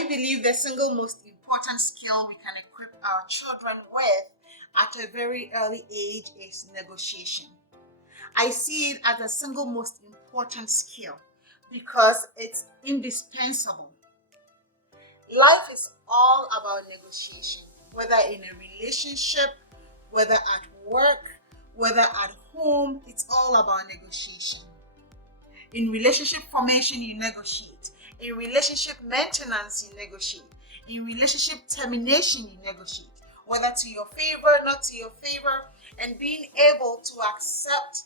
I believe the single most important skill we can equip our children with at a very early age is negotiation. I see it as the single most important skill because it's indispensable. Life is all about negotiation, whether in a relationship, whether at work, whether at home, it's all about negotiation. In relationship formation, you negotiate. In relationship maintenance, you negotiate. In relationship termination, you negotiate. Whether to your favor, not to your favor, and being able to accept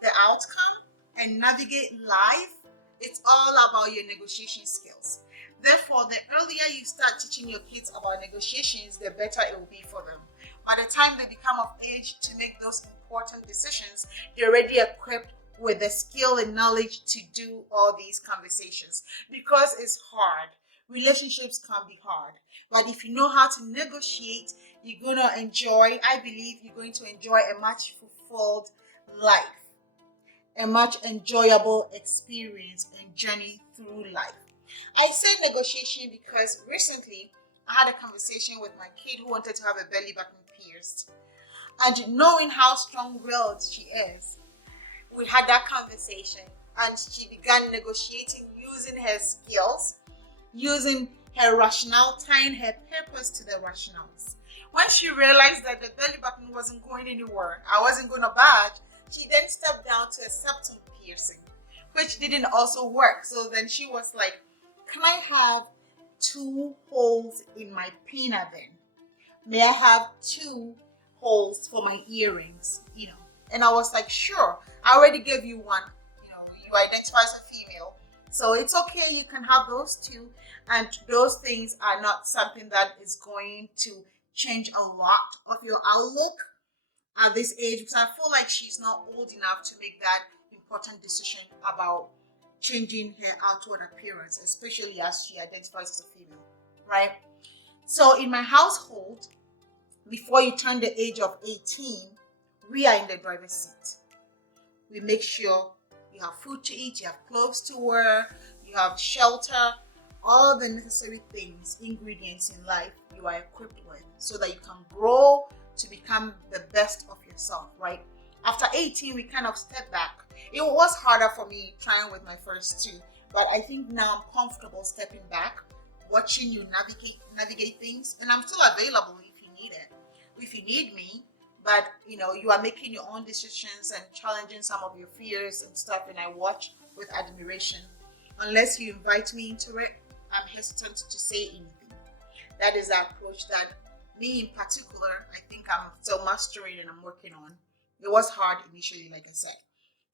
the outcome and navigate life, it's all about your negotiation skills. Therefore, the earlier you start teaching your kids about negotiations, the better it will be for them. By the time they become of age to make those important decisions, they're already equipped with the skill and knowledge to do all these conversations, because it's hard. Relationships can be hard, but if you know how to negotiate, you're going to enjoy, I believe you're going to enjoy a much fulfilled life, a much enjoyable experience and journey through life. I say negotiation because recently I had a conversation with my kid who wanted to have a belly button pierced, and knowing how strong-willed she is, we had that conversation and she began negotiating using her skills, using her rationale, tying her purpose to the rationales. When she realized that the belly button wasn't going anywhere, I wasn't going to budge, she then stepped down to a septum piercing, which didn't also work. So then she was like, can I have 2 holes in my peanut then? May I have 2 holes for my earrings? And I was like, sure, I already gave you one. You identify as a female, so it's okay, you can have those 2. And those things are not something that is going to change a lot of your outlook at this age, because I feel like she's not old enough to make that important decision about changing her outward appearance, especially as she identifies as a female, right? So in my household, before you turn the age of 18, we are in the driver's seat. We make sure you have food to eat, you have clothes to wear, you have shelter, all the necessary things, ingredients in life you are equipped with so that you can grow to become the best of yourself, right? After 18, we kind of step back. It was harder for me trying with my first 2, but I think now I'm comfortable stepping back, watching you navigate things, and I'm still available if you need it, if you need me. But you are making your own decisions and challenging some of your fears and stuff, and I watch with admiration. Unless you invite me into it, I'm hesitant to say anything. That is the approach that me in particular, I think I'm still mastering and I'm working on. It was hard initially, like I said.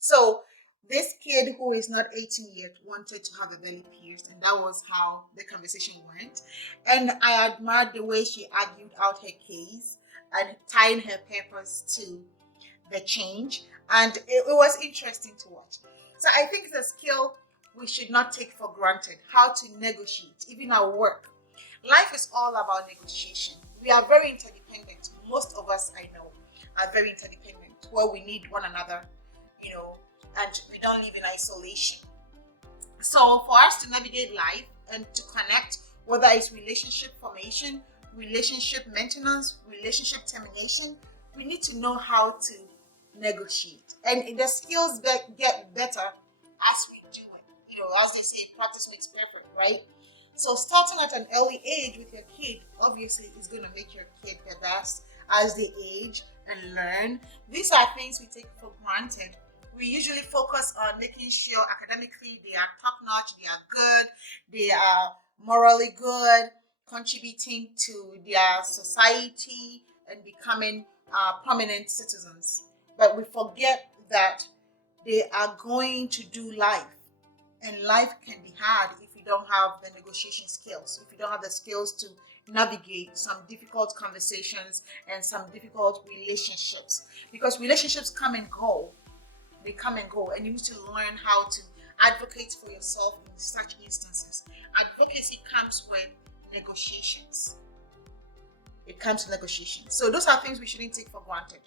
So this kid who is not 18 yet wanted to have a belly pierced, and that was how the conversation went. And I admired the way she argued out her case and tying her purpose to the change, and it was interesting to watch. So I think it's a skill we should not take for granted, how to negotiate, even at work. Life is all about negotiation. We are very interdependent. Most of us, I know, are very interdependent, where we need one another, and we don't live in isolation. So for us to navigate life and to connect, whether it's relationship formation, relationship maintenance, relationship termination, we need to know how to negotiate. And the skills get better as we do it. As they say, practice makes perfect, right? So starting at an early age with your kid, obviously, is going to make your kid the best as they age and learn. These are things we take for granted. We usually focus on making sure academically they are top-notch, they are good, they are morally good, contributing to their society and becoming prominent citizens. But we forget that they are going to do life. And life can be hard if you don't have the negotiation skills, if you don't have the skills to navigate some difficult conversations and some difficult relationships. Because relationships come and go. They come and go. And you need to learn how to advocate for yourself in such instances. Advocacy comes with negotiations. It comes to negotiations. So those are things we shouldn't take for granted.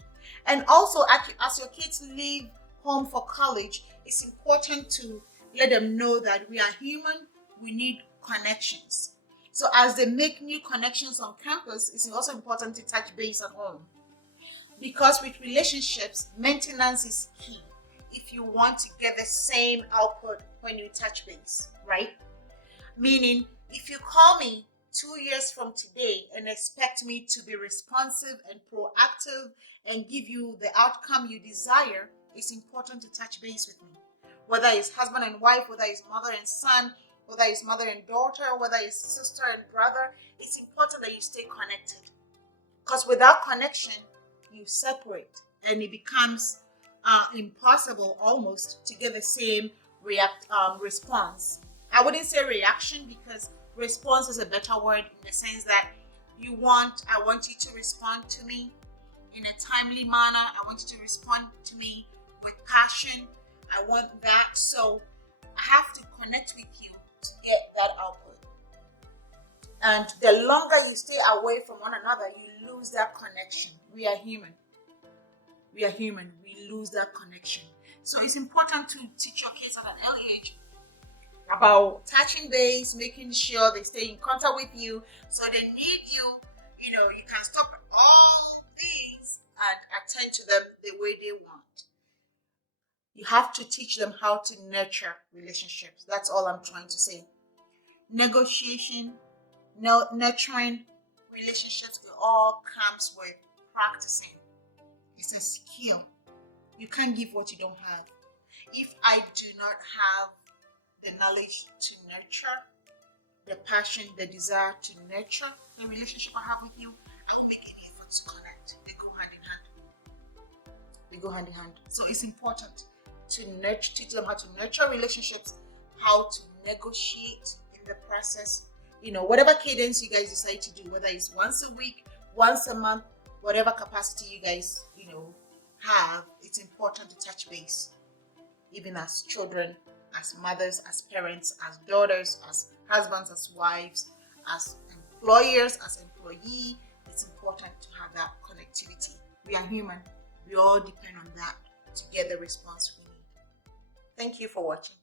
And also, as your kids leave home for college, it's important to let them know that we are human. We need connections. So as they make new connections on campus, it's also important to touch base at home. Because with relationships, maintenance is key if you want to get the same output when you touch base, right? Meaning, if you call me 2 years from today and expect me to be responsive and proactive and give you the outcome you desire, it's important to touch base with me. Whether it's husband and wife, whether it's mother and son, whether it's mother and daughter, whether it's sister and brother, it's important that you stay connected. Because without connection, you separate and it becomes impossible almost to get the same response. I wouldn't say reaction, because response is a better word in the sense that I want you to respond to me in a timely manner. I want you to respond to me with passion. I want that. So I have to connect with you to get that output. And the longer you stay away from one another, you lose that connection. We are human. We lose that connection. So it's important to teach your kids at an early age about touching base, making sure they stay in contact with you. So they need you, you can stop all these and attend to them the way they want. You have to teach them how to nurture relationships. That's all I'm trying to say. Negotiation, nurturing relationships, it all comes with practicing. It's a skill. You can't give what you don't have. If I do not have the knowledge to nurture, the passion, the desire to nurture the relationship I have with you, I will make any effort to connect. They go hand in hand. So it's important to teach them how to nurture relationships, how to negotiate in the process. Whatever cadence you guys decide to do, whether it's once a week, once a month, whatever capacity you guys, have, it's important to touch base. Even as children, as mothers, as parents, as daughters, as husbands, as wives, as employers, as employee, it's important to have that connectivity. We are human. We all depend on that to get the response we need. Thank you for watching.